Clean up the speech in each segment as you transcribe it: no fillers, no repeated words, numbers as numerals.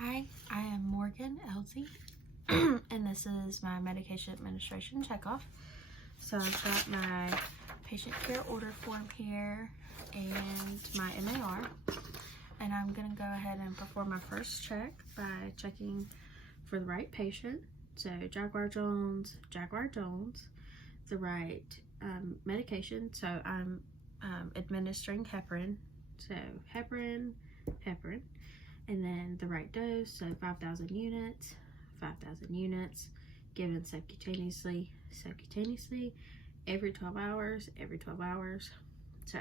Hi, I am Morgan Elsie, and this is my medication administration checkoff. So I've got my patient care order form here and my MAR, and I'm going to go ahead and perform my first check by checking for the right patient. So Jaguar Jones, the right medication. So I'm administering heparin. So heparin, and then the right dose, so 5,000 units, given subcutaneously, every 12 hours. So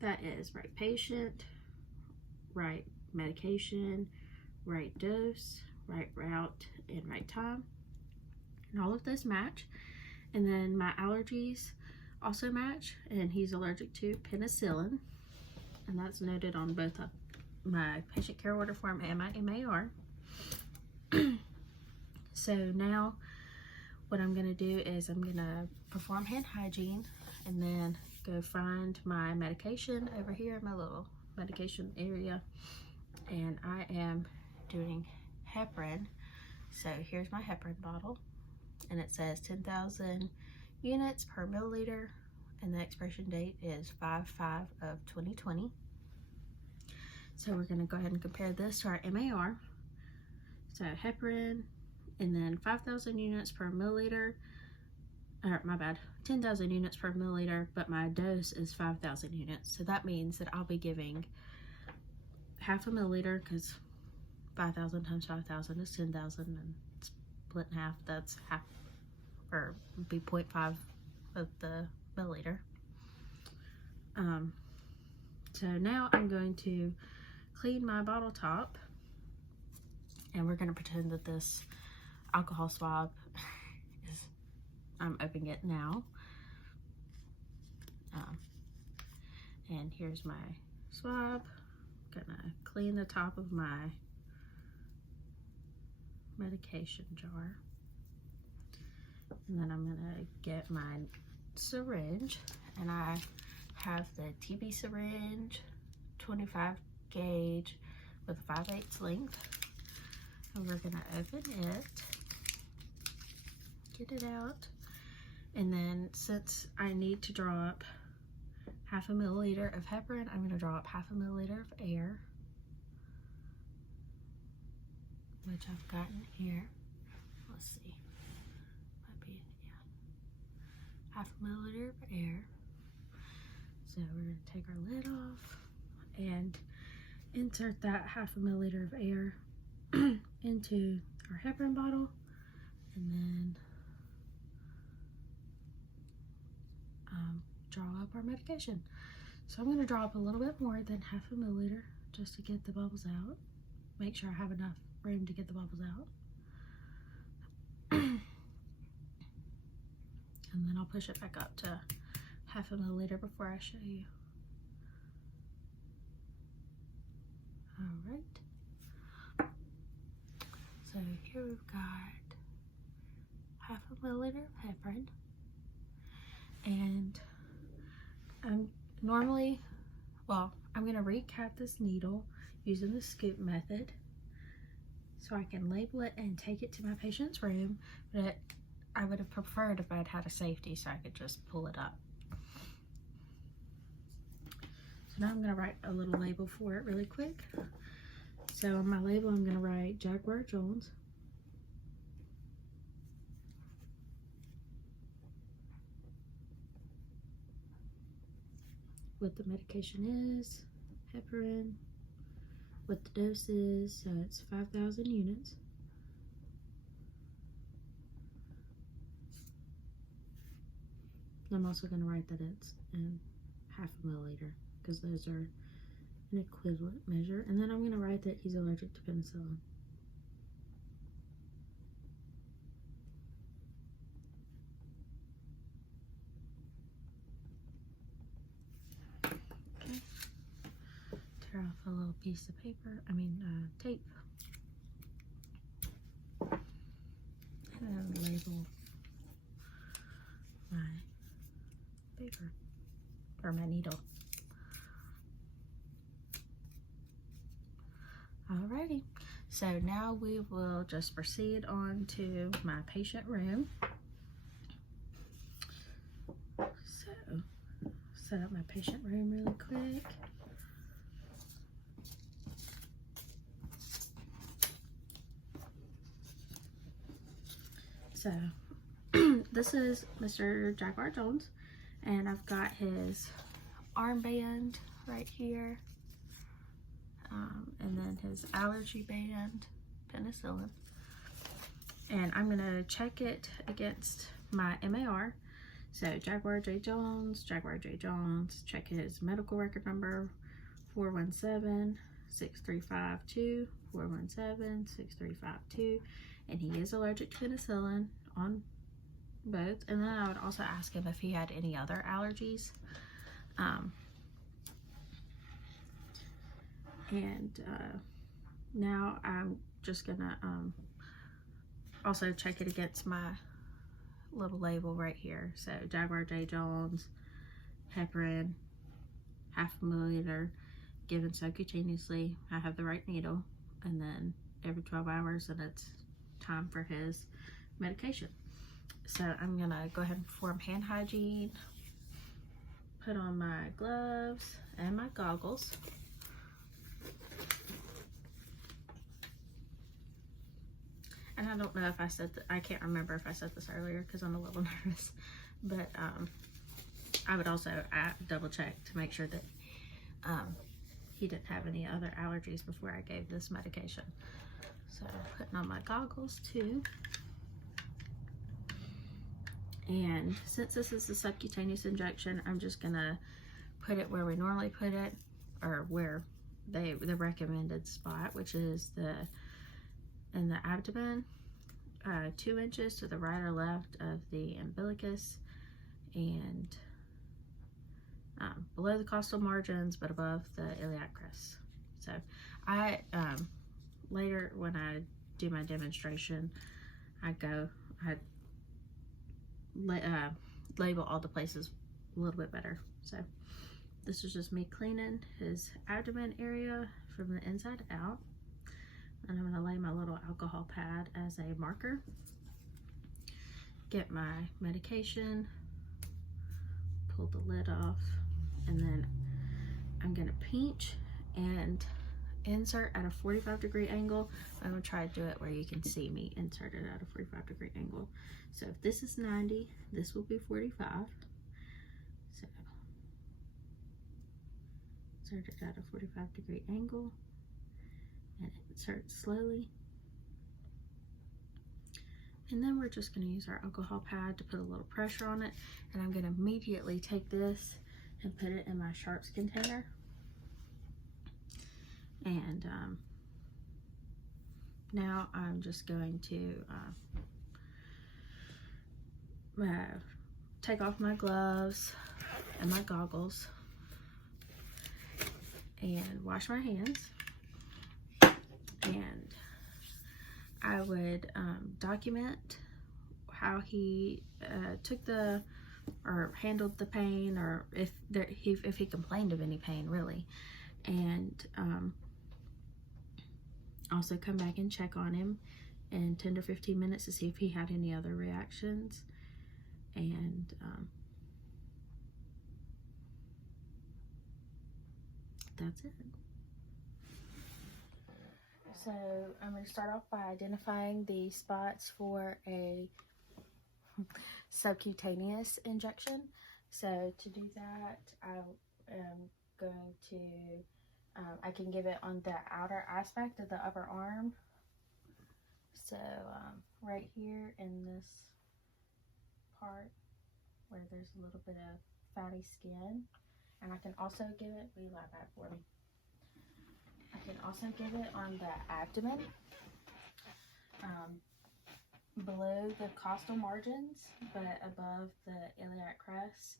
that is right patient, right medication, right dose, right route, and right time. And all of those match. And then my allergies also match, and he's allergic to penicillin, and that's noted on both of my patient care order form and my MAR. So now what I'm going to do is I'm going to perform hand hygiene and then go find my medication over here in my little medication area, and I am doing heparin. So here's my heparin bottle, and it says 10,000 units per milliliter, and the expiration date is 5/5/2020. So we're going to go ahead and compare this to our MAR. So heparin, and then 5,000 units per milliliter, or my bad, 10,000 units per milliliter, but my dose is 5,000 units. So that means that I'll be giving half a milliliter, because 5,000 times 5,000 is 10,000, and split in half, that's half, or be 0.5 of the milliliter. So now I'm going to clean my bottle top, and we're going to pretend that this alcohol swab is, I'm opening it now. And here's my swab. Gonna clean the top of my medication jar, and then I'm gonna get my syringe, and I have the TB syringe, 25 gauge with a 5/8 length, and we're gonna open it, get it out, and then since I need to draw up half a milliliter of heparin, I'm gonna draw up half a milliliter of air, which I've gotten here. Let's see, might be, yeah, half a milliliter of air. So we're gonna take our lid off and insert that half a milliliter of air into our heparin bottle, and then draw up our medication. So I'm going to draw up a little bit more than half a milliliter just to get the bubbles out. Make sure I have enough room to get the bubbles out. And then I'll push it back up to half a milliliter before I show you. All right. So here we've got half a milliliter of heparin, and I'm going to recap this needle using the scoop method so I can label it and take it to my patient's room, but I would have preferred if I'd had a safety so I could just pull it up. So now I'm going to write a little label for it really quick. So on my label I'm going to write Jaguar Jones, what the medication is, heparin, what the dose is, so it's 5,000 units. I'm also going to write that it's in half a milliliter, because those are an equivalent measure. And then I'm going to write that he's allergic to penicillin. Tear off a little piece of paper, tape, and then label my paper, or my needle. Alrighty, So now we will just proceed on to my patient room. So set up my patient room really quick. So this is Mr. Jaguar Jones, and I've got his armband right here, and then his allergy band, penicillin. And I'm gonna check it against my MAR. So Jaguar J. Jones, check his medical record number, 417-6352, 417-6352, and he is allergic to penicillin on both. And then I would also ask him if he had any other allergies. Now I'm just gonna also check it against my little label right here. So Jaguar J. Jones, heparin, 0.5 milliliter, given subcutaneously. I have the right needle, and then every 12 hours, and it's time for his medication. So I'm gonna go ahead and perform hand hygiene, put on my gloves and my goggles. And I don't know if I said that, I can't remember if I said this earlier because I'm a little nervous, but I would also double check to make sure that he didn't have any other allergies before I gave this medication. So putting on my goggles too. And since this is a subcutaneous injection, I'm just gonna put it where we normally put it, or where the recommended spot, which is in the abdomen, 2 inches to the right or left of the umbilicus, and below the costal margins but above the iliac crest. So I later when I do my demonstration, I label all the places a little bit better. So this is just me cleaning his abdomen area from the inside out. And I'm gonna lay my little alcohol pad as a marker. Get my medication, pull the lid off, and then I'm gonna pinch and insert at a 45-degree angle. I'm gonna try to do it where you can see me insert it at a 45-degree angle. So if this is 90, this will be 45. So insert it at a 45-degree angle and insert slowly. And then we're just gonna use our alcohol pad to put a little pressure on it. And I'm gonna immediately take this and put it in my sharps container. And now I'm just going to take off my gloves and my goggles and wash my hands. And I would document how he took or handled the pain, or if he complained of any pain, really. And also come back and check on him in 10 to 15 minutes to see if he had any other reactions. And that's it. So I'm going to start off by identifying the spots for a subcutaneous injection. So to do that, I am going to, I can give it on the outer aspect of the upper arm. So right here in this part where there's a little bit of fatty skin. And I can also give it, will you lie back for me? I can also give it on the abdomen, below the costal margins, but above the iliac crest,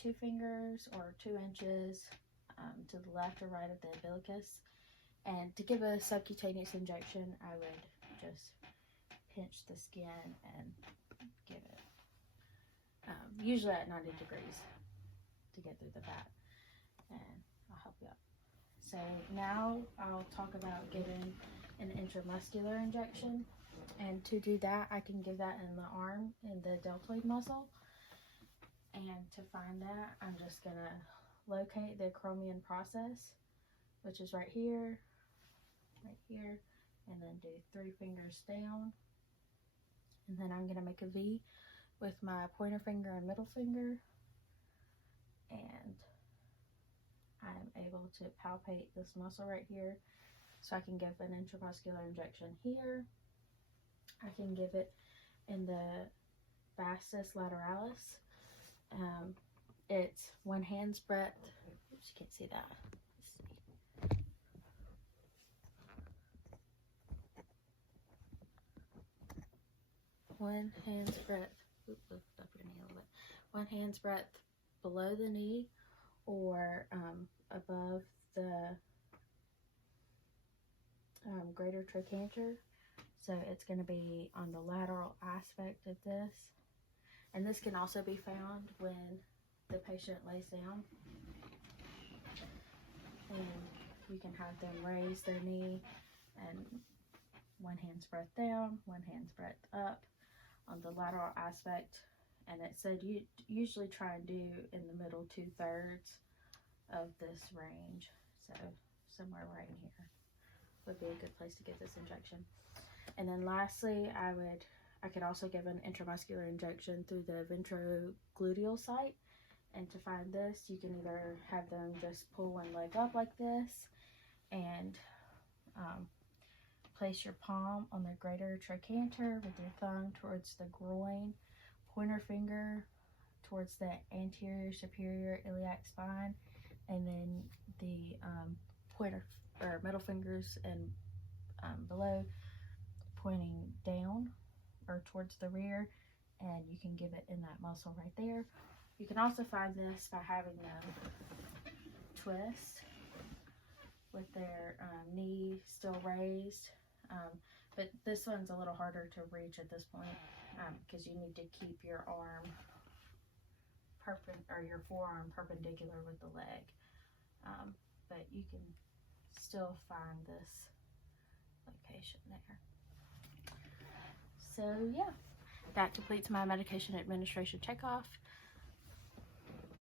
2 fingers or 2 inches to the left or right of the umbilicus. And to give a subcutaneous injection, I would just pinch the skin and give it, usually at 90 degrees to get through the fat, and I'll help you out. So now I'll talk about giving an intramuscular injection. And to do that, I can give that in the arm, in the deltoid muscle. And to find that, I'm just going to locate the acromion process, which is right here, and then do 3 fingers down. And then I'm going to make a V with my pointer finger and middle finger. And I'm able to palpate this muscle right here. So I can give an intramuscular injection here. I can give it in the vastus lateralis. It's 1 hand's breadth. Oops, you can't see that. Let's see. 1 hand's breadth. Oops, lift up your knee a little bit. 1 hand's breadth below the knee, or above the greater trochanter. So it's going to be on the lateral aspect of this. And this can also be found when the patient lays down. And you can have them raise their knee and 1 hand's breadth down, 1 hand's breadth up on the lateral aspect. And it said you usually try and do in the middle 2/3 of this range. So somewhere right in here would be a good place to get this injection. And then lastly, I could also give an intramuscular injection through the ventrogluteal site. And to find this, you can either have them just pull 1 leg up like this and place your palm on the greater trochanter with your thumb towards the groin, pointer finger towards the anterior superior iliac spine, and then the pointer or middle fingers and below pointing down or towards the rear, and you can give it in that muscle right there. You can also find this by having them twist with their knee still raised, but this one's a little harder to reach at this point because you need to keep your arm your forearm perpendicular with the leg, but you can still find this location there. So yeah, that completes my medication administration checkoff.